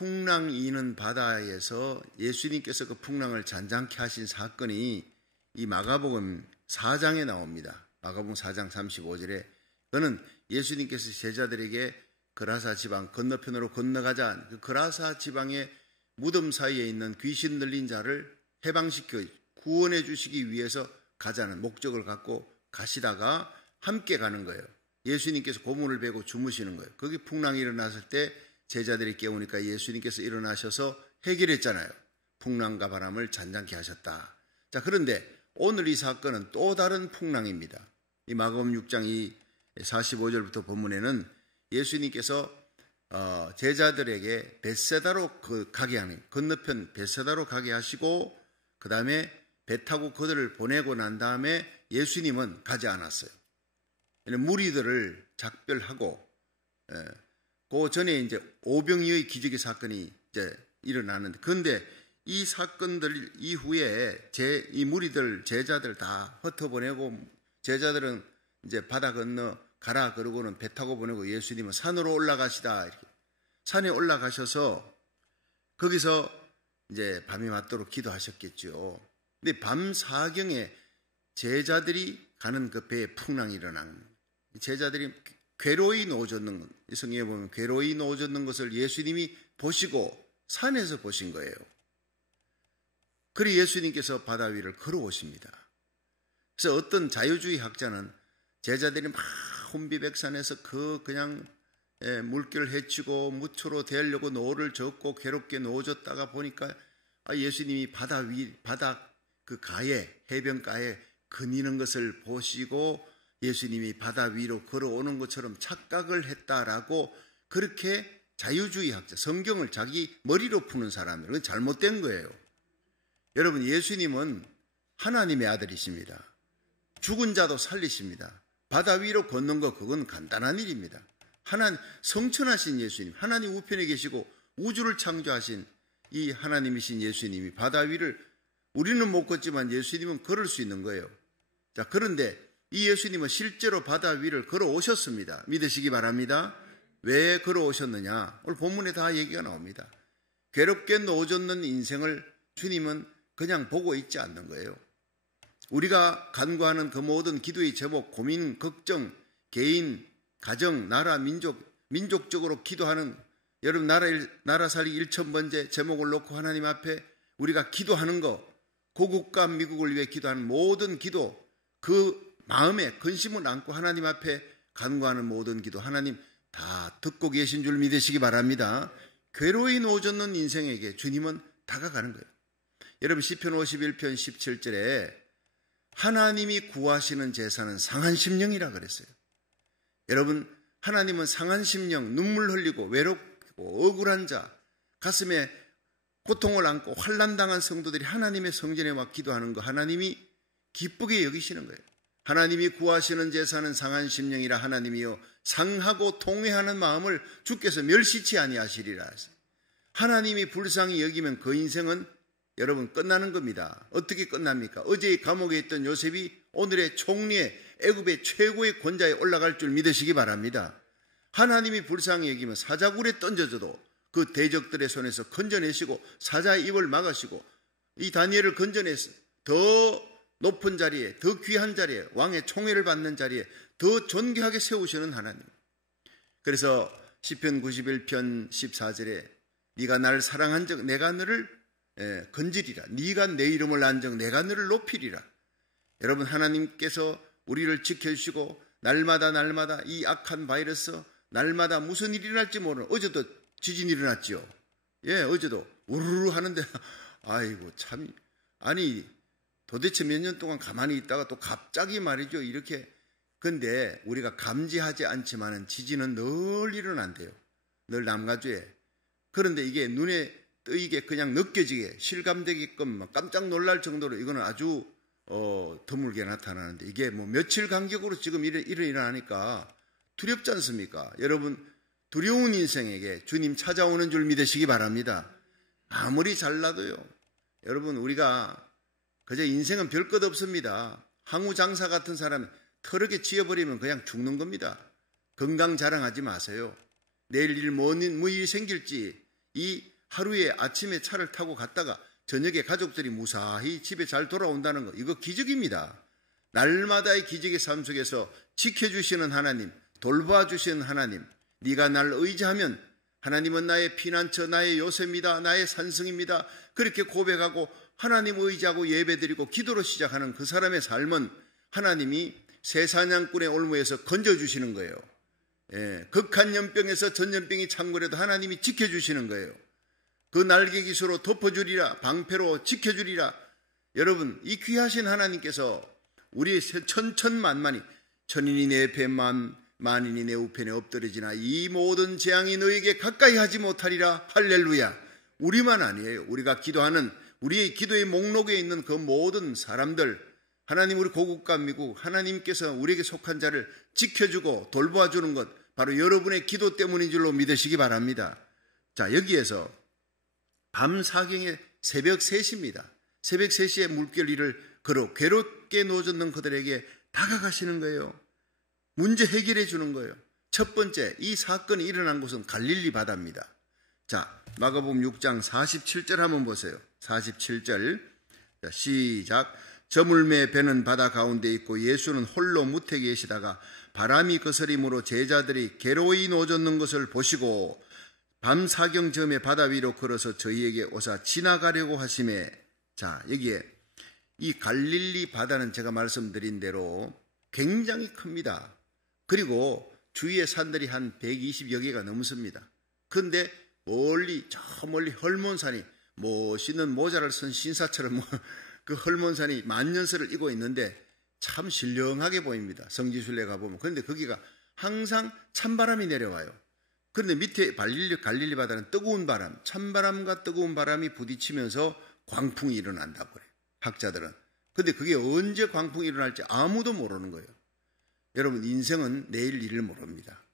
풍랑이 있는 바다에서 예수님께서 그 풍랑을 잔잔케 하신 사건이 이 마가복음 4장에 나옵니다. 마가복음 4장 35절에 그는 예수님께서 제자들에게 그라사 지방 건너편으로 건너가자, 그 그라사 지방의 무덤 사이에 있는 귀신 들린 자를 해방시켜 구원해 주시기 위해서 가자는 목적을 갖고 가시다가 함께 가는 거예요. 예수님께서 고문을 베고 주무시는 거예요. 거기 풍랑이 일어났을 때 제자들이 깨우니까 예수님께서 일어나셔서 해결했잖아요. 풍랑과 바람을 잔잔케 하셨다. 자, 그런데 오늘 이 사건은 또 다른 풍랑입니다. 이 마가복음 6장 이 45절부터 본문에는 예수님께서 제자들에게 벳세다로 가게 하는, 건너편 벳세다로 가게 하시고 그 다음에 배 타고 그들을 보내고 난 다음에 예수님은 가지 않았어요. 무리들을 작별하고 그 전에 이제 오병이의 기적의 사건이 이제 일어나는데, 그런데 이 사건들 이후에 이 무리들 제자들 다 흩어보내고 제자들은 이제 바다 건너 가라 그러고는 배 타고 보내고 예수님은 산으로 올라가시다, 이렇게 산에 올라가셔서 거기서 이제 밤이 맞도록 기도하셨겠죠. 근데 밤 사경에 제자들이 가는 그 배에 풍랑이 일어난, 제자들이 괴로이 누워졌는, 성경에 보면 괴로이 누워졌는 것을 예수님이 보시고 산에서 보신 거예요. 그리 예수님께서 바다 위를 걸어오십니다. 그래서 어떤 자유주의 학자는 제자들이 막 혼비백산에서 그냥 물결 헤치고 무초로 대려고 노를 젓고 괴롭게 누워졌다가 보니까 예수님이 바다 그 가에, 해변가에 거니는 것을 보시고 예수님이 바다 위로 걸어오는 것처럼 착각을 했다라고, 그렇게 자유주의 학자, 성경을 자기 머리로 푸는 사람들은 잘못된 거예요. 여러분, 예수님은 하나님의 아들이십니다. 죽은 자도 살리십니다. 바다 위로 걷는 거, 그건 간단한 일입니다. 성천하신 예수님, 하나님 우편에 계시고 우주를 창조하신 이 하나님이신 예수님이 바다 위를, 우리는 못 걷지만 예수님은 걸을 수 있는 거예요. 자, 그런데 이 예수님은 실제로 바다 위를 걸어오셨습니다. 믿으시기 바랍니다. 왜 걸어오셨느냐? 오늘 본문에 다 얘기가 나옵니다. 괴롭게 놓아졌는 인생을 주님은 그냥 보고 있지 않는 거예요. 우리가 간구하는 그 모든 기도의 제목, 고민, 걱정, 개인, 가정, 나라, 민족적으로 기도하는, 여러분 나라 살기 1000번째 제목을 놓고 하나님 앞에 우리가 기도하는 거, 고국과 미국을 위해 기도하는 모든 기도, 그 마음에 근심을 안고 하나님 앞에 간구하는 모든 기도, 하나님 다 듣고 계신 줄 믿으시기 바랍니다. 괴로이 놓아졌는 인생에게 주님은 다가가는 거예요. 여러분, 시편 51편 17절에 하나님이 구하시는 제사는 상한 심령이라 그랬어요. 여러분, 하나님은 상한 심령, 눈물 흘리고 외롭고 억울한 자, 가슴에 고통을 안고 환난당한 성도들이 하나님의 성전에 와 기도하는 거 하나님이 기쁘게 여기시는 거예요. 하나님이 구하시는 제사는 상한 심령이라 하나님이요 상하고 통회하는 마음을 주께서 멸시치 아니하시리라 하셨어요. 하나님이 불쌍히 여기면 그 인생은 여러분 끝나는 겁니다. 어떻게 끝납니까? 어제의 감옥에 있던 요셉이 오늘의 총리의 애굽의 최고의 권자에 올라갈 줄 믿으시기 바랍니다. 하나님이 불쌍히 여기면 사자굴에 던져져도 그 대적들의 손에서 건져내시고 사자의 입을 막으시고 이 다니엘을 건져내서 더 높은 자리에, 더 귀한 자리에, 왕의 총애를 받는 자리에 더 존귀하게 세우시는 하나님. 그래서 시편 91편 14절에 네가 나를 사랑한 적 내가 너를 건지리라. 네가 내 이름을 안 적 내가 너를 높이리라. 여러분, 하나님께서 우리를 지켜주시고 날마다 이 악한 바이러스, 날마다 무슨 일이 날지 모르는, 어제도 지진이 일어났지요. 어제도 우르르 하는데 아이고 참, 아니 도대체 몇 년 동안 가만히 있다가 또 갑자기 말이죠, 이렇게. 근데 우리가 감지하지 않지만은 지진은 늘 일어난대요. 늘 남가주에. 그런데 이게 눈에 뜨이게 그냥 느껴지게 실감되게끔 깜짝 놀랄 정도로 이거는 아주 드물게 나타나는데, 이게 뭐 며칠 간격으로 지금 일어나니까 두렵지 않습니까? 여러분, 두려운 인생에게 주님 찾아오는 줄 믿으시기 바랍니다. 아무리 잘나도요, 여러분, 우리가 그저 인생은 별 것 없습니다. 항우장사 같은 사람은 터르게 지어버리면 그냥 죽는 겁니다. 건강 자랑하지 마세요. 내일 일 무일이 생길지 이 하루에 아침에 차를 타고 갔다가 저녁에 가족들이 무사히 집에 잘 돌아온다는 거, 이거 기적입니다. 날마다의 기적의 삶 속에서 지켜주시는 하나님, 돌봐주시는 하나님, 네가 날 의지하면 하나님은 나의 피난처, 나의 요새입니다, 나의 산성입니다, 그렇게 고백하고 하나님 의지하고 예배드리고 기도로 시작하는 그 사람의 삶은 하나님이 새사냥꾼의 올무에서 건져주시는 거예요. 극한 연병에서 전염병이 창궐해도 하나님이 지켜주시는 거예요. 그 날개 깃으로 덮어주리라, 방패로 지켜주리라. 여러분, 이 귀하신 하나님께서 우리의 천천만만이, 천인이 내 옆에 만인이 내 우편에 엎드려지나 이 모든 재앙이 너에게 가까이 하지 못하리라. 할렐루야. 우리만 아니에요. 우리가 기도하는, 우리의 기도의 목록에 있는 그 모든 사람들, 하나님, 우리 고국과 미국, 하나님께서 우리에게 속한 자를 지켜주고 돌보아주는 것, 바로 여러분의 기도 때문인 줄로 믿으시기 바랍니다. 자, 여기에서 밤 사경에 새벽 3시입니다. 새벽 3시에 물결 위를 걸어 괴롭게 노젓는 그들에게 다가가시는 거예요. 문제 해결해 주는 거예요. 첫 번째, 이 사건이 일어난 곳은 갈릴리 바다입니다. 자, 마가복음 6장 47절 한번 보세요. 47절. 자, 시작. 저물매 배는 바다 가운데 있고 예수는 홀로 무태에 계시다가 바람이 거스림으로 제자들이 괴로이 노젓는 것을 보시고 밤 사경쯤에 바다 위로 걸어서 저희에게 오사 지나가려고 하시매. 자, 여기에 이 갈릴리 바다는 제가 말씀드린 대로 굉장히 큽니다. 그리고 주위의 산들이 한 120여 개가 넘습니다. 그런데 멀리, 저 멀리 헐몬산이 멋있는 모자를 쓴 신사처럼 그 헐몬산이 만년설을 이고 있는데 참 신령하게 보입니다. 성지순례 가보면. 그런데 거기가 항상 찬바람이 내려와요. 그런데 밑에 갈릴리 바다는 뜨거운 바람, 찬바람과 뜨거운 바람이 부딪히면서 광풍이 일어난다고 그래요. 학자들은. 근데 그게 언제 광풍이 일어날지 아무도 모르는 거예요. 여러분, 인생은 내일 일을 모릅니다.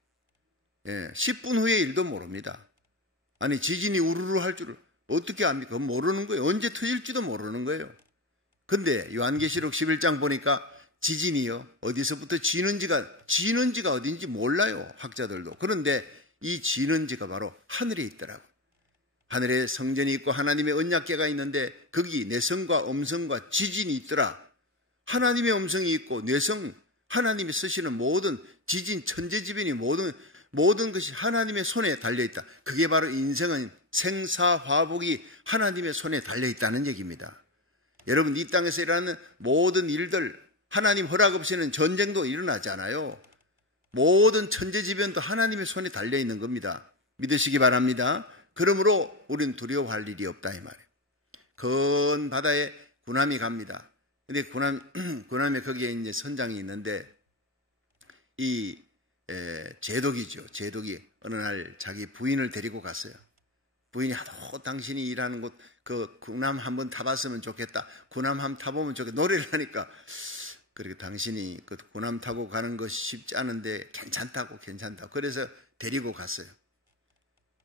10분 후의 일도 모릅니다. 아니, 지진이 우르르 할 줄을 어떻게 압니까? 모르는 거예요. 언제 터질지도 모르는 거예요. 근데 요한계시록 11장 보니까 지진이요, 어디서부터 지는지가 어딘지 몰라요, 학자들도. 그런데 이 지는지가 바로 하늘에 있더라고요. 하늘에 성전이 있고 하나님의 언약궤가 있는데 거기 내성과 음성과 지진이 있더라. 하나님의 음성이 있고 내성, 하나님이 쓰시는 모든 지진, 천재지변이 모든 것이 하나님의 손에 달려있다. 그게 바로 인생은 생사화복이 하나님의 손에 달려있다는 얘기입니다. 여러분, 이 땅에서 일어나는 모든 일들, 하나님 허락 없이는 전쟁도 일어나지 않아요. 모든 천재지변도 하나님의 손에 달려있는 겁니다. 믿으시기 바랍니다. 그러므로 우리는 두려워할 일이 없다 이 말이에요. 건 바다에 군함이 갑니다. 근데 군함에 거기에 이제 선장이 있는데 이 제독이죠. 제독이 어느 날 자기 부인을 데리고 갔어요. 부인이 하도 당신이 일하는 곳 그 군함 한번 타봤으면 좋겠다. 군함 한번 타보면 좋겠다. 노래를 하니까 그리고 당신이 그 군함 타고 가는 것이 쉽지 않은데 괜찮다고. 그래서 데리고 갔어요.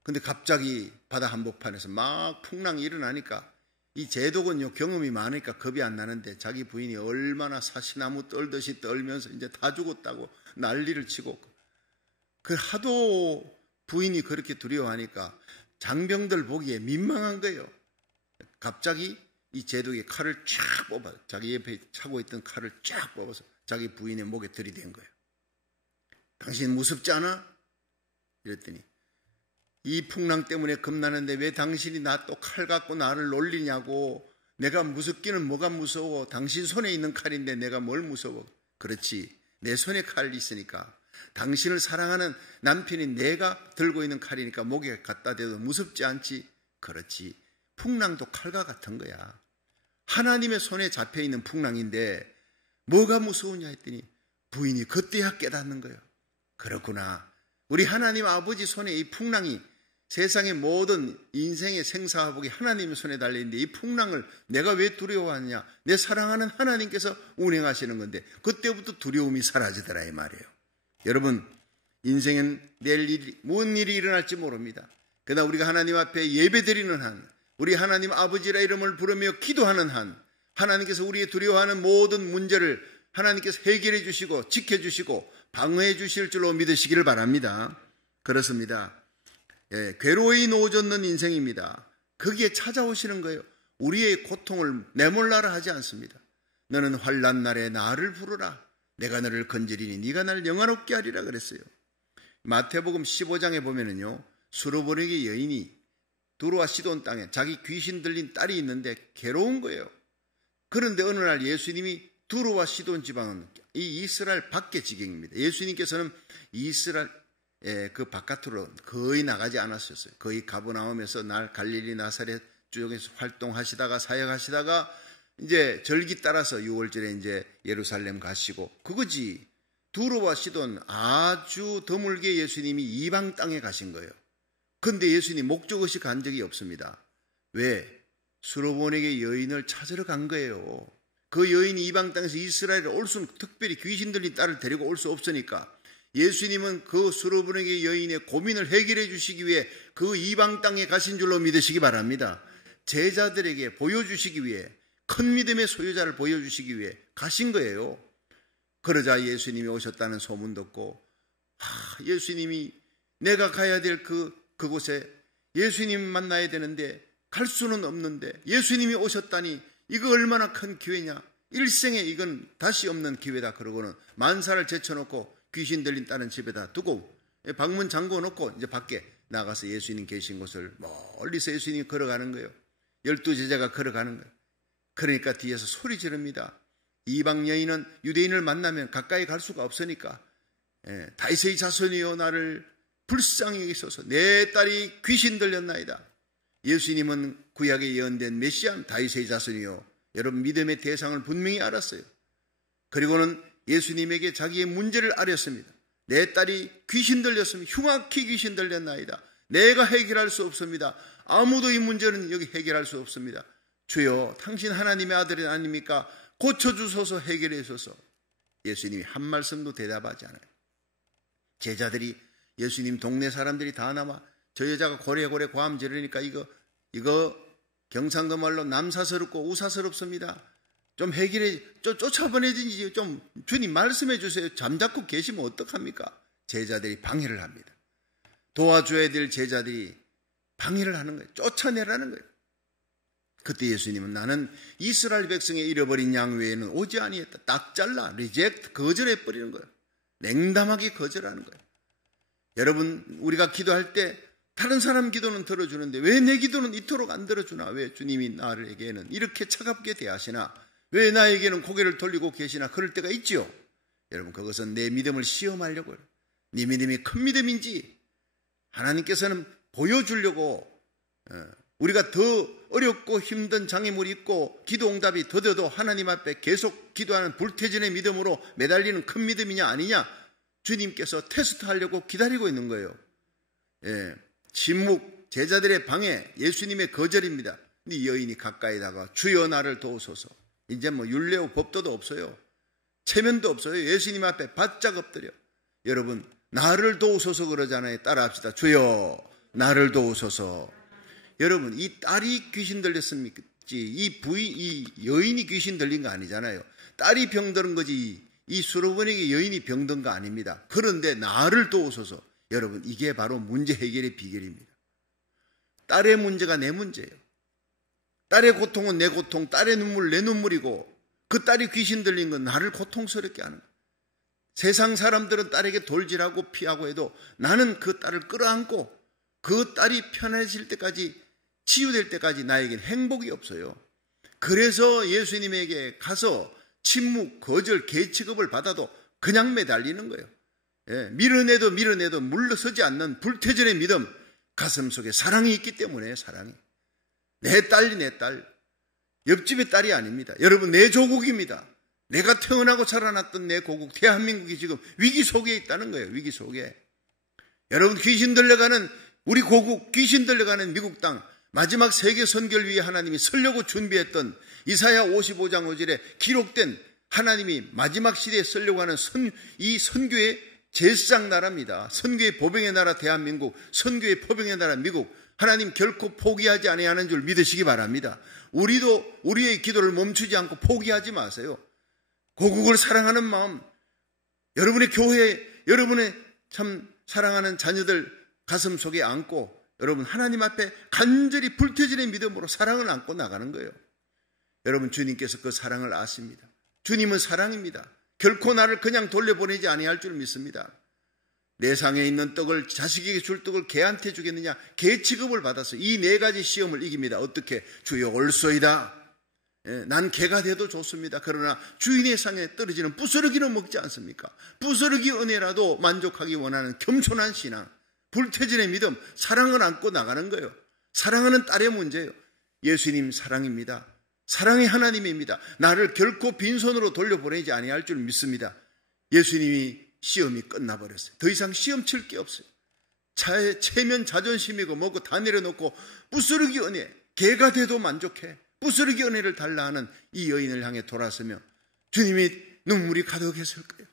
근데 갑자기 바다 한복판에서 막 풍랑이 일어나니까 이 제독은요, 경험이 많으니까 겁이 안 나는데 자기 부인이 얼마나 사시나무 떨듯이 떨면서 이제 다 죽었다고 난리를 치고, 그 하도 부인이 그렇게 두려워하니까 장병들 보기에 민망한 거예요. 갑자기 이 제독이 칼을 쫙 뽑아, 자기 옆에 차고 있던 칼을 쫙 뽑아서 자기 부인의 목에 들이댄 거예요. 당신 무섭지 않아? 이랬더니 이 풍랑 때문에 겁나는데 왜 당신이 나 또 칼 갖고 나를 놀리냐고. 내가 무섭기는 뭐가 무서워. 당신 손에 있는 칼인데 내가 뭘 무서워. 그렇지, 내 손에 칼이 있으니까. 당신을 사랑하는 남편이 내가 들고 있는 칼이니까 목에 갖다 대도 무섭지 않지. 그렇지, 풍랑도 칼과 같은 거야. 하나님의 손에 잡혀있는 풍랑인데 뭐가 무서우냐 했더니 부인이 그때야 깨닫는 거예요. 그렇구나, 우리 하나님 아버지 손에 이 풍랑이, 세상의 모든 인생의 생사화복이 하나님의 손에 달려있는데 이 풍랑을 내가 왜 두려워하느냐. 내 사랑하는 하나님께서 운행하시는 건데 그때부터 두려움이 사라지더라 이 말이에요. 여러분, 인생은 내일 무슨 일이 일어날지 모릅니다. 그러나 우리가 하나님 앞에 예배드리는 한, 우리 하나님 아버지라 이름을 부르며 기도하는 한, 하나님께서 우리의 두려워하는 모든 문제를 하나님께서 해결해 주시고 지켜주시고 방어해 주실 줄로 믿으시기를 바랍니다. 그렇습니다. 괴로이 놓아졌는 인생입니다. 거기에 찾아오시는 거예요. 우리의 고통을 내몰라라 하지 않습니다. 너는 환난 날에 나를 부르라. 내가 너를 건지리니 네가 날 영화롭게 하리라 그랬어요. 마태복음 15장에 보면은요, 수로보니게 여인이 두로와 시돈 땅에 자기 귀신 들린 딸이 있는데 괴로운 거예요. 그런데 어느 날 예수님이 두로와 시돈 지방은 이 이스라엘 밖의 지경입니다. 예수님께서는 이스라엘 그 바깥으로 거의 나가지 않았었어요. 거의 가버나움에서 날 갈릴리 나사렛 쪽에서 활동하시다가 사역하시다가 이제 절기 따라서 6월절에 이제 예루살렘 가시고 그거지. 두로와 시돈 아주 드물게 예수님이 이방 땅에 가신 거예요. 근데 예수님 목적없이 간 적이 없습니다. 왜? 수로보니게 여인을 찾으러 간 거예요. 그 여인이 이방 땅에서 이스라엘에 올 수는, 특별히 귀신 들린 딸을 데리고 올 수 없으니까 예수님은 그 수로보니게 여인의 고민을 해결해 주시기 위해 그 이방 땅에 가신 줄로 믿으시기 바랍니다. 제자들에게 보여주시기 위해, 큰 믿음의 소유자를 보여주시기 위해 가신 거예요. 그러자 예수님이 오셨다는 소문 듣고 예수님이 내가 가야 될 그곳에 예수님 만나야 되는데 갈 수는 없는데 예수님이 오셨다니 이거 얼마나 큰 기회냐. 일생에 이건 다시 없는 기회다. 그러고는 만사를 제쳐놓고 귀신 들린 딸은 집에다 두고 방문 잠궈 놓고 이제 밖에 나가서 예수님 계신 곳을 멀리서 예수님이 걸어가는 거예요. 12제자가 걸어가는 거예요. 그러니까 뒤에서 소리 지릅니다. 이방 여인은 유대인을 만나면 가까이 갈 수가 없으니까 다윗의 자손이여 나를 불쌍히 여기소서. 내 딸이 귀신 들렸나이다. 예수님은 구약에 예언된 메시아 다윗의 자손이요. 여러분 믿음의 대상을 분명히 알았어요. 그리고는 예수님에게 자기의 문제를 아렸습니다. 내 딸이 귀신 들렸으면 흉악히 귀신 들렸나이다. 내가 해결할 수 없습니다. 아무도 이 문제는 여기 해결할 수 없습니다. 주여 당신 하나님의 아들이 아닙니까? 고쳐주소서, 해결해 주소서. 예수님이 한 말씀도 대답하지 않아요. 제자들이 예수님 동네 사람들이 다 남아 저 여자가 고래고래 고함 지르니까 이거 경상도 말로 남사스럽고 우사스럽습니다. 좀 해결해, 쫓아보내든지 좀 주님 말씀해 주세요. 잠자코 계시면 어떡합니까? 제자들이 방해를 합니다. 도와줘야 될 제자들이 방해를 하는 거예요. 쫓아내라는 거예요. 그때 예수님은 나는 이스라엘 백성의 잃어버린 양 외에는 오지 아니했다. 딱 잘라, 리젝트, 거절해버리는 거예요. 냉담하게 거절하는 거예요. 여러분 우리가 기도할 때 다른 사람 기도는 들어주는데 왜 내 기도는 이토록 안 들어주나? 왜 주님이 나에게는 이렇게 차갑게 대하시나? 왜 나에게는 고개를 돌리고 계시나? 그럴 때가 있지요. 여러분 그것은 내 믿음을 시험하려고요. 네 믿음이 큰 믿음인지 하나님께서는 보여주려고 우리가 더 어렵고 힘든 장애물이 있고 기도 응답이 더뎌도 하나님 앞에 계속 기도하는 불태전의 믿음으로 매달리는 큰 믿음이냐 아니냐 주님께서 테스트하려고 기다리고 있는 거예요. 침묵, 제자들의 방해, 예수님의 거절입니다. 이 여인이 가까이 다가 주여 나를 도우소서. 이제 율례와 법도도 없어요. 체면도 없어요. 예수님 앞에 바짝 엎드려. 여러분 나를 도우소서 그러잖아요. 따라합시다. 주여 나를 도우소서. 여러분 이 딸이 귀신 들렸습니까? 이 여인이 귀신 들린 거 아니잖아요. 딸이 병든 거지 이 수로보니게 여인이 병든 거 아닙니다. 그런데 나를 도우소서. 여러분 이게 바로 문제 해결의 비결입니다. 딸의 문제가 내 문제예요. 딸의 고통은 내 고통, 딸의 눈물 내 눈물이고 그 딸이 귀신 들린 건 나를 고통스럽게 하는 거예요. 세상 사람들은 딸에게 돌질하고 피하고 해도 나는 그 딸을 끌어안고 그 딸이 편해질 때까지 치유될 때까지 나에겐 행복이 없어요. 그래서 예수님에게 가서 침묵, 거절, 개취급을 받아도 그냥 매달리는 거예요. 밀어내도 물러서지 않는 불태전의 믿음, 가슴속에 사랑이 있기 때문에 사랑이. 내 딸이 내 딸, 옆집의 딸이 아닙니다. 여러분 내 조국입니다. 내가 태어나고 자라났던 내 고국 대한민국이 지금 위기 속에 있다는 거예요. 위기 속에. 여러분 귀신 들려가는 우리 고국, 귀신 들려가는 미국 땅, 마지막 세계 선교를 위해 하나님이 쓰려고 준비했던 이사야 55장 5절에 기록된 하나님이 마지막 시대에 쓰려고 하는 이 선교의 제사장 나라입니다. 선교의 보병의 나라 대한민국, 선교의 포병의 나라 미국. 하나님 결코 포기하지 아니하는 줄 믿으시기 바랍니다. 우리도 우리의 기도를 멈추지 않고 포기하지 마세요. 고국을 사랑하는 마음, 여러분의 교회, 여러분의 참 사랑하는 자녀들 가슴 속에 안고 여러분 하나님 앞에 간절히 불태진의 믿음으로 사랑을 안고 나가는 거예요. 여러분 주님께서 그 사랑을 아십니다. 주님은 사랑입니다. 결코 나를 그냥 돌려보내지 아니할 줄 믿습니다. 내 상에 있는 떡을 자식에게 줄 떡을 개한테 주겠느냐? 개 취급을 받아서 이 네 가지 시험을 이깁니다. 어떻게? 주여 올소이다. 난 개가 돼도 좋습니다. 그러나 주인의 상에 떨어지는 부스러기는 먹지 않습니까? 부스러기 은혜라도 만족하기 원하는 겸손한 신앙, 불태진의 믿음, 사랑을 안고 나가는 거예요. 사랑하는 딸의 문제예요. 예수님 사랑입니다. 사랑의 하나님입니다. 나를 결코 빈손으로 돌려보내지 아니할 줄 믿습니다. 예수님이 시험이 끝나버렸어요. 더 이상 시험 칠 게 없어요. 체면 자존심이고 뭐고 다 내려놓고 부스러기 은혜, 개가 돼도 만족해. 부스러기 은혜를 달라 하는 이 여인을 향해 돌아서며 주님이 눈물이 가득했을 거예요.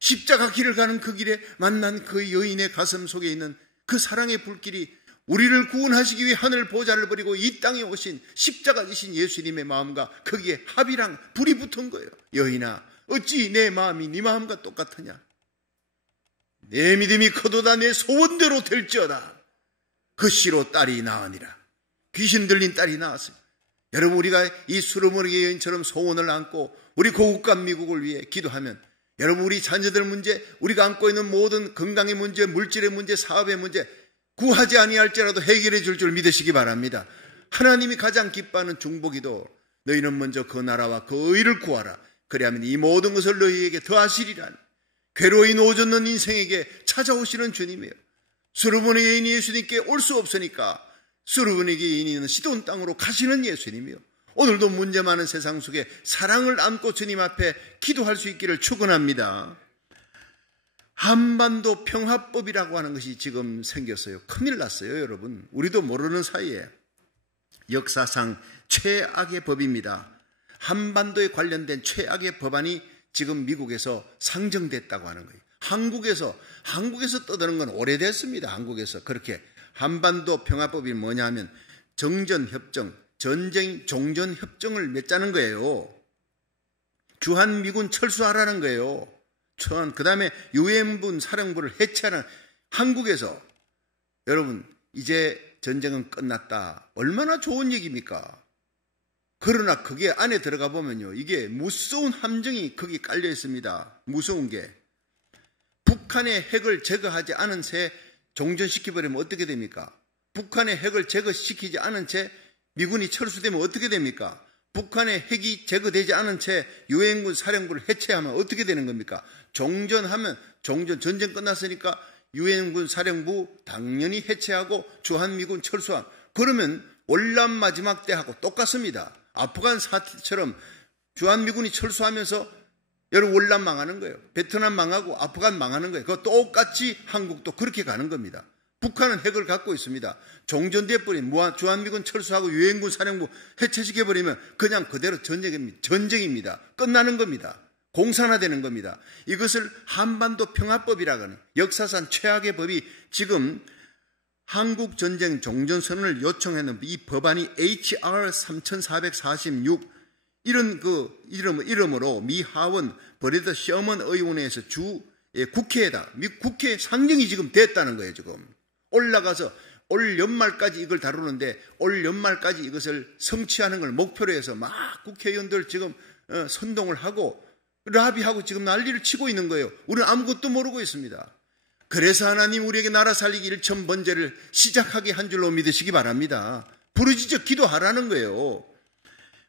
십자가 길을 가는 그 길에 만난 그 여인의 가슴 속에 있는 그 사랑의 불길이 우리를 구원하시기 위해 하늘 보좌를 버리고 이 땅에 오신 십자가이신 예수님의 마음과 거기에 합이랑 불이 붙은 거예요. 여인아, 어찌 내 마음이 네 마음과 똑같으냐? 내 믿음이 커도다 내 소원대로 될지어다. 그 씨로 딸이 나으니라. 귀신 들린 딸이 나왔어요. 여러분 우리가 이 수르머니 여인처럼 소원을 안고 우리 고국과 미국을 위해 기도하면 여러분 우리 자녀들 문제, 우리가 안고 있는 모든 건강의 문제, 물질의 문제, 사업의 문제 구하지 아니할지라도 해결해 줄 줄 믿으시기 바랍니다. 하나님이 가장 기뻐하는 중보기도 너희는 먼저 그 나라와 그 의를 구하라. 그리하면 이 모든 것을 너희에게 더하시리라. 괴로이 노젓는 인생에게 찾아오시는 주님이에요. 수르머니 여인이 예수님께 올 수 없으니까 수르머니 여인이 있는 시돈 땅으로 가시는 예수님이요. 오늘도 문제 많은 세상 속에 사랑을 안고 주님 앞에 기도할 수 있기를 축원합니다. 한반도 평화법이라고 하는 것이 지금 생겼어요. 큰일 났어요, 여러분. 우리도 모르는 사이에 역사상 최악의 법입니다. 한반도에 관련된 최악의 법안이 지금 미국에서 상정됐다고 하는 거예요. 한국에서 떠드는 건 오래됐습니다. 한국에서 그렇게 한반도 평화법이 뭐냐면 정전협정, 종전협정을 맺자는 거예요. 주한미군 철수하라는 거예요. 그 다음에 유엔군 사령부를 해체하는 한국에서 여러분 이제 전쟁은 끝났다. 얼마나 좋은 얘기입니까? 그러나 그게 안에 들어가 보면요. 이게 무서운 함정이 거기 깔려 있습니다. 무서운 게. 북한의 핵을 제거하지 않은 채 종전시켜버리면 어떻게 됩니까? 북한의 핵을 제거시키지 않은 채 미군이 철수되면 어떻게 됩니까? 북한의 핵이 제거되지 않은 채 유엔군 사령부를 해체하면 어떻게 되는 겁니까? 전쟁 끝났으니까 유엔군 사령부 당연히 해체하고 주한미군 철수함. 그러면 월남 마지막 때하고 똑같습니다. 아프간 사태처럼 주한미군이 철수하면서 여러분 월남 망하는 거예요. 베트남 망하고 아프간 망하는 거예요. 그거 똑같이 한국도 그렇게 가는 겁니다. 북한은 핵을 갖고 있습니다. 종전돼버린 주한미군 철수하고 유엔군 사령부 해체시켜버리면 그냥 그대로 전쟁입니다. 끝나는 겁니다. 공산화되는 겁니다. 이것을 한반도 평화법이라고 하는 역사상 최악의 법이 지금 한국전쟁 종전선언을 요청하는 이 법안이 HR 3446 이런 이름으로 미 하원 브래드 셔먼 의원회에서 국회에다 국회 상정이 지금 됐다는 거예요. 지금 올라가서 올 연말까지 이걸 다루는데 올 연말까지 이것을 성취하는 걸 목표로 해서 막 국회의원들 지금 선동을 하고 라비하고 지금 난리를 치고 있는 거예요. 우리는 아무것도 모르고 있습니다. 그래서 하나님 우리에게 나라 살리기 1천 번제를 시작하게 한 줄로 믿으시기 바랍니다. 부르짖어 기도하라는 거예요.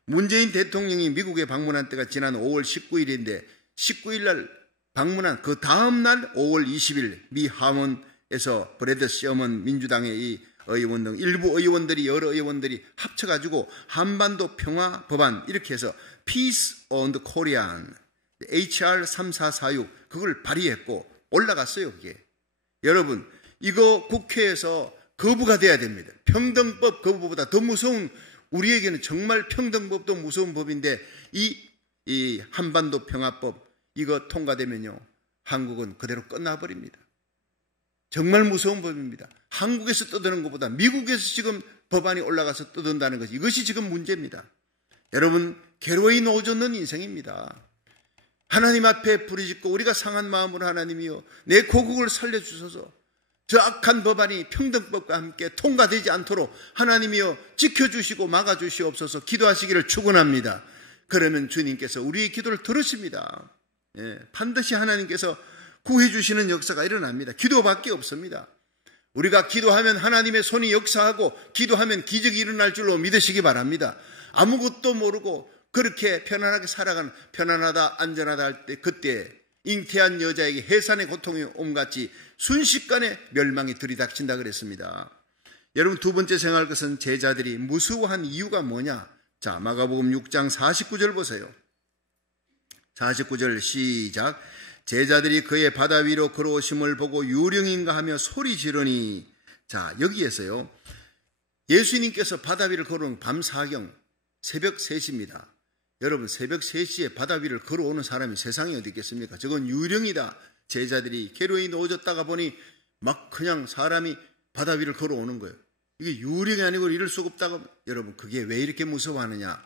문재인 대통령이 미국에 방문한 때가 지난 5월 19일인데 19일 날 방문한 그 다음 날 5월 20일 미 하원에서 브래드 셔먼 민주당의 이 의원 등 일부 의원들이 여러 의원들이 합쳐가지고 한반도 평화 법안 이렇게 해서 Peace on the Korean HR 3446 그걸 발의했고 올라갔어요. 그게 여러분 이거 국회에서 거부가 돼야 됩니다. 평등법 거부보다 더 무서운 우리에게는 정말 평등법도 무서운 법인데 이 한반도 평화법 이거 통과되면요 한국은 그대로 끝나버립니다. 정말 무서운 법입니다. 한국에서 떠드는 것보다 미국에서 지금 법안이 올라가서 떠든다는 것 이것이 지금 문제입니다. 여러분 괴로이 노젓는 인생입니다. 하나님 앞에 부르짖고 우리가 상한 마음으로 하나님이여 내 고국을 살려주소서. 저 악한 법안이 평등법과 함께 통과되지 않도록 하나님이여 지켜주시고 막아주시옵소서 기도하시기를 축원합니다. 그러면 주님께서 우리의 기도를 들으십니다. 반드시 하나님께서 구해주시는 역사가 일어납니다. 기도밖에 없습니다. 우리가 기도하면 하나님의 손이 역사하고 기도하면 기적이 일어날 줄로 믿으시기 바랍니다. 아무것도 모르고 그렇게 편안하게 살아가는, 편안하다 안전하다 할 때 그때 잉태한 여자에게 해산의 고통이 옴같이 순식간에 멸망이 들이닥친다 그랬습니다. 여러분, 두 번째 생각할 것은 제자들이 무서워한 이유가 뭐냐? 자, 마가복음 6장 49절 보세요. 49절 시작. 제자들이 그의 바다 위로 걸어오심을 보고 유령인가 하며 소리 지르니. 자, 여기에서요, 예수님께서 바다 위를 걸어오는 밤 사경 새벽 3시입니다. 여러분, 새벽 3시에 바다 위를 걸어오는 사람이 세상에 어디 있겠습니까? 저건 유령이다. 제자들이 괴로이 놓아졌다가 보니 막 그냥 사람이 바다 위를 걸어오는 거예요. 이게 유령이 아니고 이럴 수가 없다고. 여러분, 그게 왜 이렇게 무서워하느냐?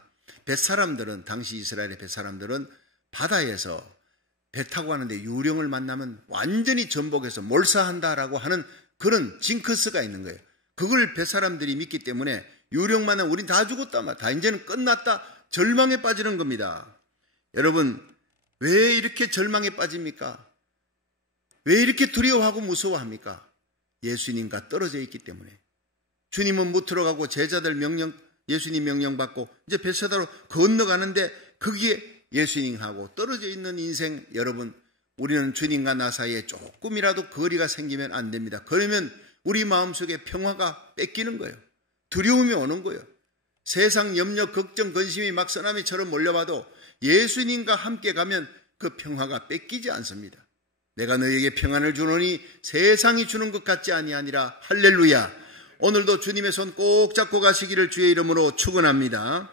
뱃사람들은, 당시 이스라엘의 뱃사람들은 바다에서 배 타고 가는데 유령을 만나면 완전히 전복해서 몰사한다라고 하는 그런 징크스가 있는 거예요. 그걸 뱃사람들이 믿기 때문에 유령 만나면 우린 다 죽었다, 다 이제는 끝났다, 절망에 빠지는 겁니다. 여러분, 왜 이렇게 절망에 빠집니까? 왜 이렇게 두려워하고 무서워합니까? 예수님과 떨어져 있기 때문에. 주님은 못 들어가고 제자들 예수님 명령 받고 이제 벳세다로 건너가는데 거기에 예수님하고 떨어져 있는 인생. 여러분, 우리는 주님과 나 사이에 조금이라도 거리가 생기면 안 됩니다. 그러면 우리 마음속에 평화가 뺏기는 거예요. 두려움이 오는 거예요. 세상 염려, 걱정, 근심이 막 쓰나미처럼 몰려와도 예수님과 함께 가면 그 평화가 뺏기지 않습니다. 내가 너에게 평안을 주노니 세상이 주는 것 같지 아니하니라. 할렐루야. 오늘도 주님의 손 꼭 잡고 가시기를 주의 이름으로 축원합니다.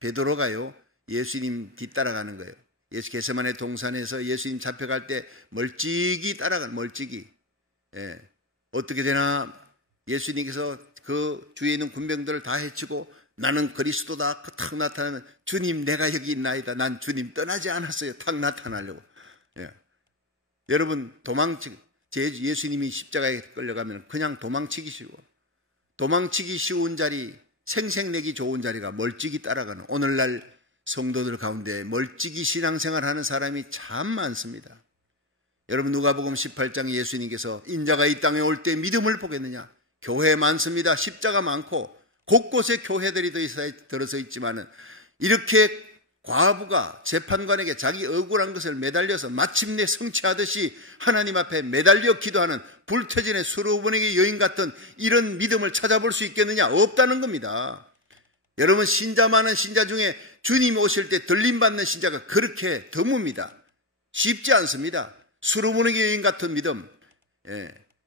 베드로가요, 예수님 뒤따라가는 거예요. 예수 겟세마네 동산에서 예수님 잡혀갈 때 멀찍이 따라가는, 멀찍이. 어떻게 되나? 예수님께서 그 주위에 있는 군병들을 다 해치고 나는 그리스도다 탁 나타나면, 주님 내가 여기 있나이다. 난 주님 떠나지 않았어요. 탁 나타나려고. 여러분, 예수님이 십자가에 끌려가면 그냥 도망치기 쉬운 자리, 생색내기 좋은 자리가 멀찍이 따라가는, 오늘날 성도들 가운데 멀찍이 신앙생활하는 사람이 참 많습니다. 여러분, 누가복음 18장 예수님께서 인자가 이 땅에 올 때 믿음을 보겠느냐? 교회 많습니다. 십자가 많고 곳곳에 교회들이 들어서 있지만은 이렇게 과부가 재판관에게 자기 억울한 것을 매달려서 마침내 성취하듯이 하나님 앞에 매달려 기도하는 불태진의 수르보니게 여인 같은 이런 믿음을 찾아볼 수 있겠느냐? 없다는 겁니다. 여러분, 신자 많은 신자 중에 주님 오실 때 들림받는 신자가 그렇게 드뭅니다. 쉽지 않습니다. 수르보니게 여인 같은 믿음.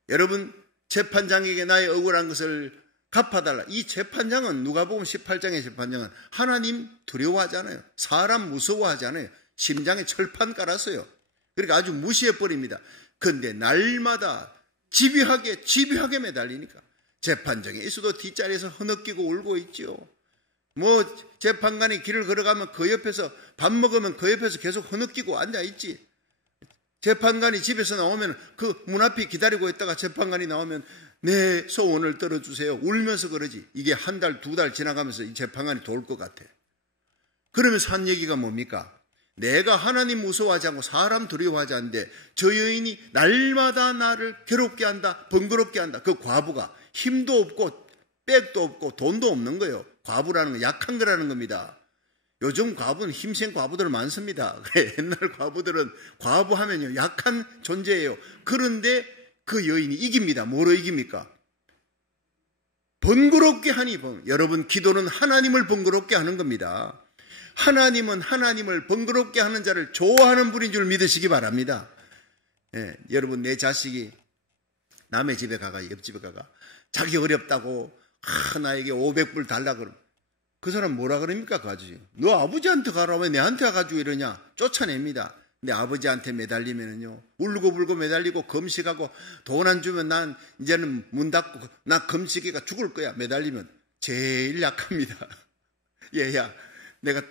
여러분, 재판장에게 나의 억울한 것을 갚아달라. 이 재판장은, 누가복음 18장의 재판장은 하나님 두려워하잖아요. 사람 무서워하잖아요. 심장에 철판 깔았어요. 그러니까 아주 무시해버립니다. 그런데 날마다 집요하게 매달리니까 재판장에 있어도 뒷자리에서 흐느끼고 울고 있죠. 재판관이 길을 걸어가면 그 옆에서, 밥 먹으면 그 옆에서 계속 흐느끼고 앉아있지. 재판관이 집에서 나오면 그 문 앞에 기다리고 있다가 재판관이 나오면 내 소원을 들어주세요. 울면서 그러지. 이게 한 달, 두 달 지나가면서 이 재판관이 돌 것 같아. 그러면서 한 얘기가 뭡니까? 내가 하나님 무서워하지 않고 사람 두려워하지 않는데 저 여인이 날마다 나를 괴롭게 한다, 번거롭게 한다. 그 과부가 힘도 없고 백도 없고 돈도 없는 거예요. 과부라는 건 약한 거라는 겁니다. 요즘 과부는 힘센 과부들 많습니다. 옛날 과부들은 과부하면요 약한 존재예요. 그런데 그 여인이 이깁니다. 뭐로 이깁니까? 번거롭게 하니. 여러분, 기도는 하나님을 번거롭게 하는 겁니다. 하나님은 하나님을 번거롭게 하는 자를 좋아하는 분인 줄 믿으시기 바랍니다. 여러분, 내 자식이 남의 집에 가가, 옆집에 가가 자기 어렵다고 나에게 500불 달라 그러면 그 사람 뭐라 그럽니까? 그 아저씨, 너 아버지한테 가라, 왜 내한테 가가지고 이러냐? 쫓아냅니다. 근데 아버지한테 매달리면은요, 울고불고 매달리고 금식하고 돈 안 주면 난 이제는 문 닫고 나 금식이가 죽을 거야. 매달리면 제일 약합니다. 얘야, 내가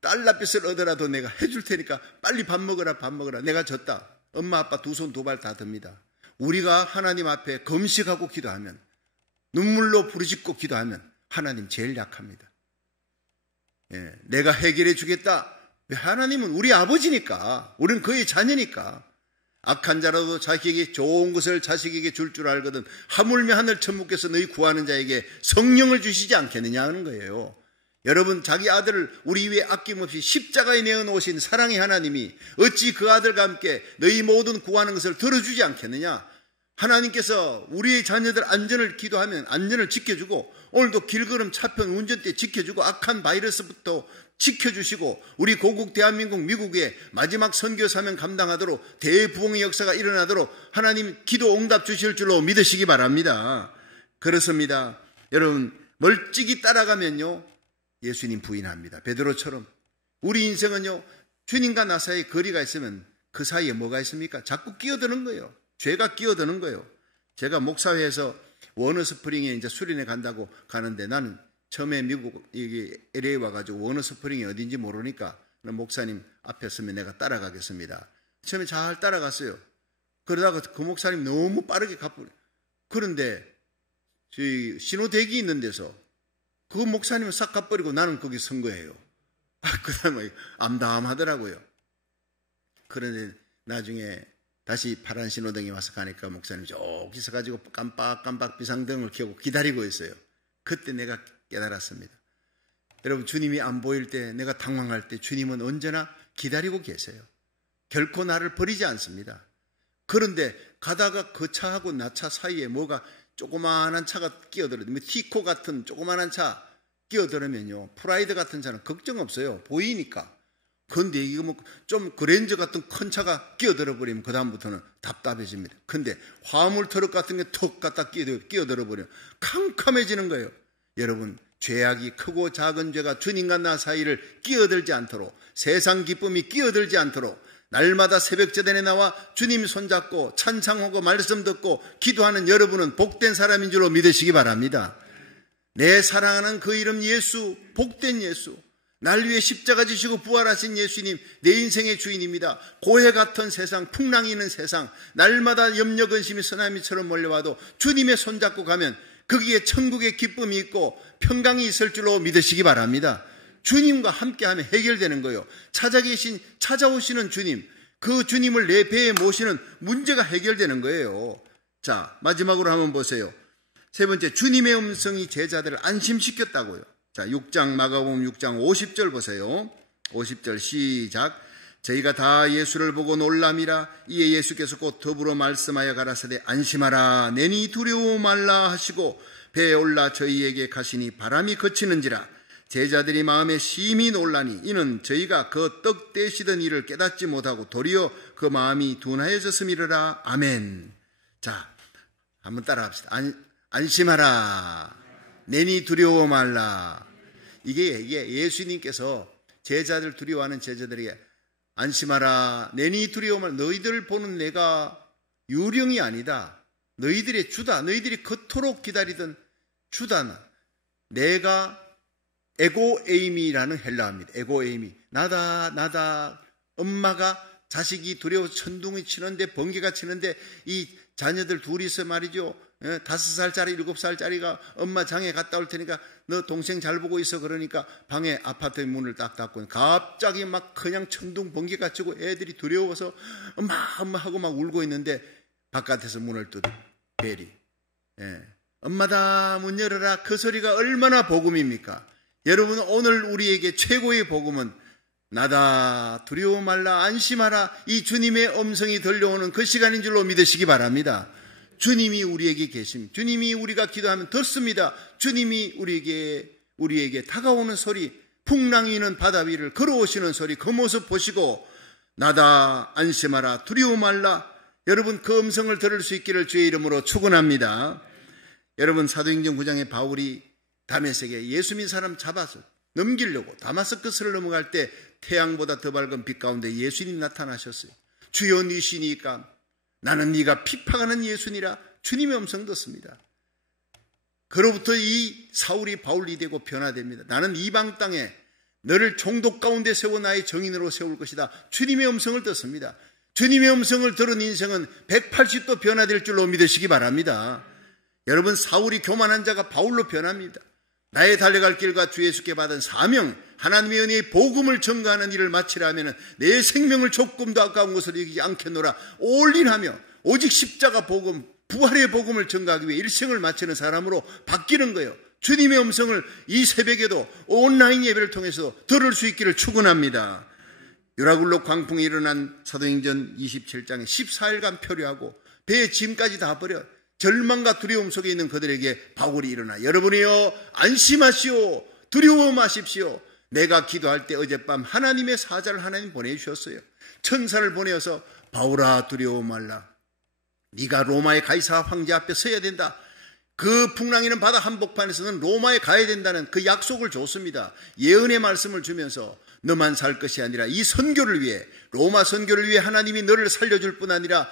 달러빚을 얻어라도 내가 해줄 테니까 빨리 밥 먹어라, 밥 먹어라. 내가 졌다. 엄마 아빠 두 손 두 발 다 듭니다. 우리가 하나님 앞에 금식하고 기도하면, 눈물로 부르짖고 기도하면 하나님 제일 약합니다. 내가 해결해 주겠다. 하나님은 우리 아버지니까, 우리는 그의 자녀니까. 악한 자라도 자기에게 좋은 것을 자식에게 줄 알거든 하물며 하늘 천부께서 너희 구하는 자에게 성령을 주시지 않겠느냐 하는 거예요. 여러분, 자기 아들을 우리 위에 아낌없이 십자가에 내어놓으신 사랑의 하나님이 어찌 그 아들과 함께 너희 모든 구하는 것을 들어주지 않겠느냐. 하나님께서 우리의 자녀들 안전을 기도하면 안전을 지켜주고, 오늘도 길걸음 차편 운전대 지켜주고, 악한 바이러스부터 지켜주시고, 우리 고국 대한민국 미국의 마지막 선교 사명 감당하도록 대부흥의 역사가 일어나도록 하나님 기도 응답 주실 줄로 믿으시기 바랍니다. 그렇습니다. 여러분, 멀찍이 따라가면요 예수님 부인합니다. 베드로처럼. 우리 인생은요, 주님과 나 사이에 거리가 있으면 그 사이에 뭐가 있습니까? 자꾸 끼어드는 거예요. 죄가 끼어드는 거예요. 제가 목사회에서 워너스프링에 이제 수련회 간다고 가는데, 나는 처음에 미국 LA 와가지고 워너스프링이 어딘지 모르니까 목사님 앞에 서면 내가 따라가겠습니다. 처음에 잘 따라갔어요. 그러다가 그 목사님 너무 빠르게 가버려. 그런데 저희 신호대기 있는 데서 그 목사님은 싹 가버리고 나는 거기 선 거예요. 그 다음에 암담하더라고요. 그런데 나중에 다시 파란 신호등이 와서 가니까 목사님이 저기 서가지고 깜빡깜빡 비상등을 켜고 기다리고 있어요. 그때 내가 깨달았습니다. 여러분, 주님이 안 보일 때, 내가 당황할 때 주님은 언제나 기다리고 계세요. 결코 나를 버리지 않습니다. 그런데 가다가 그 차하고 나 차 사이에 뭐가 조그마한 차가 끼어들어요. 티코 같은 조그마한 차 끼어들으면요, 프라이드 같은 차는 걱정 없어요. 보이니까. 그런데 이거 뭐 좀 그랜저 같은 큰 차가 끼어들어 버리면 그 다음부터는 답답해집니다. 근데 화물 트럭 같은 게 턱 갖다 끼어들어 버리면 캄캄해지는 거예요. 여러분, 죄악이 크고 작은 죄가 주님과 나 사이를 끼어들지 않도록, 세상 기쁨이 끼어들지 않도록 날마다 새벽제단에 나와 주님 손잡고 찬양하고 말씀 듣고 기도하는 여러분은 복된 사람인 줄로 믿으시기 바랍니다. 내 사랑하는 그 이름 예수, 복된 예수, 날 위해 십자가 지시고 부활하신 예수님, 내 인생의 주인입니다. 고해 같은 세상, 풍랑이 있는 세상, 날마다 염려 근심이 쓰나미처럼 몰려와도 주님의 손잡고 가면 거기에 천국의 기쁨이 있고 평강이 있을 줄로 믿으시기 바랍니다. 주님과 함께하면 해결되는 거예요. 찾아오시는 주님, 그 주님을 내 배에 모시는 문제가 해결되는 거예요. 자, 마지막으로 한번 보세요. 세 번째, 주님의 음성이 제자들을 안심시켰다고요. 자, 6장, 마가복음 6장 50절 보세요. 50절 시작. 저희가 다 예수를 보고 놀람이라. 이에 예수께서 곧 더불어 말씀하여 가라사대 안심하라, 내니 두려워 말라 하시고 배에 올라 저희에게 가시니 바람이 그치는지라. 제자들이 마음에 심히 놀라니 이는 저희가 그 떡 떼시던 일을 깨닫지 못하고 도리어 그 마음이 둔하여졌음이라. 아멘. 자, 한번 따라합시다. 안심하라, 내니 두려워 말라. 이게 예수님께서 제자들 두려워하는 제자들에게 안심하라, 내니 두려워 말라. 너희들 보는 내가 유령이 아니다. 너희들의 주다. 너희들이 그토록 기다리던 주다. 내가 에고에이미라는 헬라어입니다. 에고에이미. 나다. 엄마가 자식이 두려워서 천둥이 치는데, 번개가 치는데 이 자녀들 둘이서 말이죠, 5살짜리 7살짜리가 엄마 장에 갔다 올 테니까 너 동생 잘 보고 있어. 그러니까 방에 아파트의 문을 딱 닫고 갑자기 막 그냥 천둥 번개가 치고 애들이 두려워서 엄마 하고 막 울고 있는데 바깥에서 문을 뜯어 벨이, 엄마다 문 열어라. 그 소리가 얼마나 복음입니까? 여러분, 오늘 우리에게 최고의 복음은 나다, 두려워 말라, 안심하라, 이 주님의 음성이 들려오는 그 시간인 줄로 믿으시기 바랍니다. 주님이 우리에게 계십니다. 주님이 우리가 기도하면 듣습니다. 주님이 우리에게 다가오는 소리, 풍랑이 있는 바다 위를 걸어오시는 소리, 그 모습 보시고 나다, 안심하라, 두려워 말라. 여러분, 그 음성을 들을 수 있기를 주의 이름으로 축원합니다. 여러분, 사도행전 9장에 바울이 다메섹에 예수 믿는 사람 잡아서 넘기려고 다마스커스를 넘어갈 때 태양보다 더 밝은 빛 가운데 예수님 나타나셨어요. 주여, 니시니까 나는 네가 핍박하는 예수니라. 주님의 음성 듣습니다. 그로부터 이 사울이 바울이 되고 변화됩니다. 나는 이방 땅에 너를 종독 가운데 세워 나의 정인으로 세울 것이다. 주님의 음성을 듣습니다. 주님의 음성을 들은 인생은 180도 변화될 줄로 믿으시기 바랍니다. 여러분, 사울이 교만한 자가 바울로 변합니다. 나의 달려갈 길과 주 예수께 받은 사명, 하나님의 은혜의 복음을 전가하는 일을 마치라 하면 내 생명을 조금도 아까운 것을 여기지 않겠노라 올인하며 오직 십자가 복음, 부활의 복음을 전가하기 위해 일생을 마치는 사람으로 바뀌는 거예요. 주님의 음성을 이 새벽에도 온라인 예배를 통해서 들을 수 있기를 축원합니다. 유라굴로 광풍이 일어난 사도행전 27장에 14일간 표류하고 배에 짐까지 다 버려 절망과 두려움 속에 있는 그들에게 바울이 일어나 여러분이여 안심하시오, 두려워 마십시오. 내가 기도할 때 어젯밤 하나님의 사자를 하나님 보내주셨어요. 천사를 보내어서 바울아 두려워 말라. 네가 로마의 가이사 황제 앞에 서야 된다. 그 풍랑이는 바다 한복판에서는 로마에 가야 된다는 그 약속을 줬습니다. 예언의 말씀을 주면서 너만 살 것이 아니라 이 선교를 위해, 로마 선교를 위해 하나님이 너를 살려줄 뿐 아니라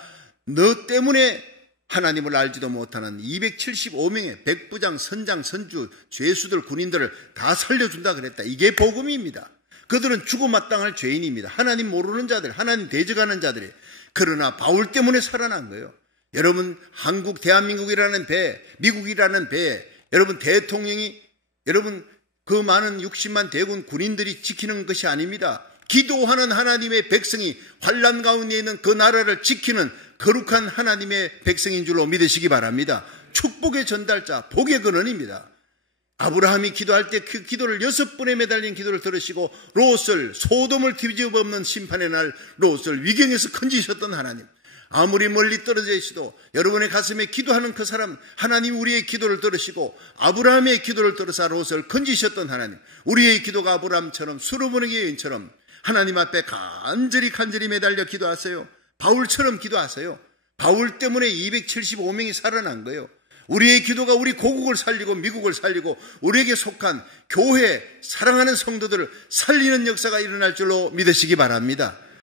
너 때문에 하나님을 알지도 못하는 275명의 백부장, 선장, 선주, 죄수들, 군인들을 다 살려준다 그랬다. 이게 복음입니다. 그들은 죽어마땅할 죄인입니다. 하나님 모르는 자들, 하나님 대적하는 자들이. 그러나 바울 때문에 살아난 거예요. 여러분, 한국, 대한민국이라는 배, 미국이라는 배, 여러분 대통령이, 여러분 그 많은 60만 대군 군인들이 지키는 것이 아닙니다. 기도하는 하나님의 백성이 환난 가운데 있는 그 나라를 지키는 거룩한 하나님의 백성인 줄로 믿으시기 바랍니다. 축복의 전달자, 복의 근원입니다. 아브라함이 기도할 때 그 기도를 6번에 매달린 기도를 들으시고 롯을, 소돔을 뒤집어엎는 심판의 날 롯을 위경에서 건지셨던 하나님. 아무리 멀리 떨어져 있어도 여러분의 가슴에 기도하는 그 사람, 하나님 우리의 기도를 들으시고 아브라함의 기도를 들으사 롯을 건지셨던 하나님. 우리의 기도가 아브라함처럼 수르보니의 여인처럼 하나님 앞에 간절히 매달려 기도하세요. 바울처럼 기도하세요. 바울 때문에 275명이 살아난 거예요. 우리의 기도가 우리 고국을 살리고 미국을 살리고 우리에게 속한 교회, 사랑하는 성도들을 살리는 역사가 일어날 줄로 믿으시기 바랍니다.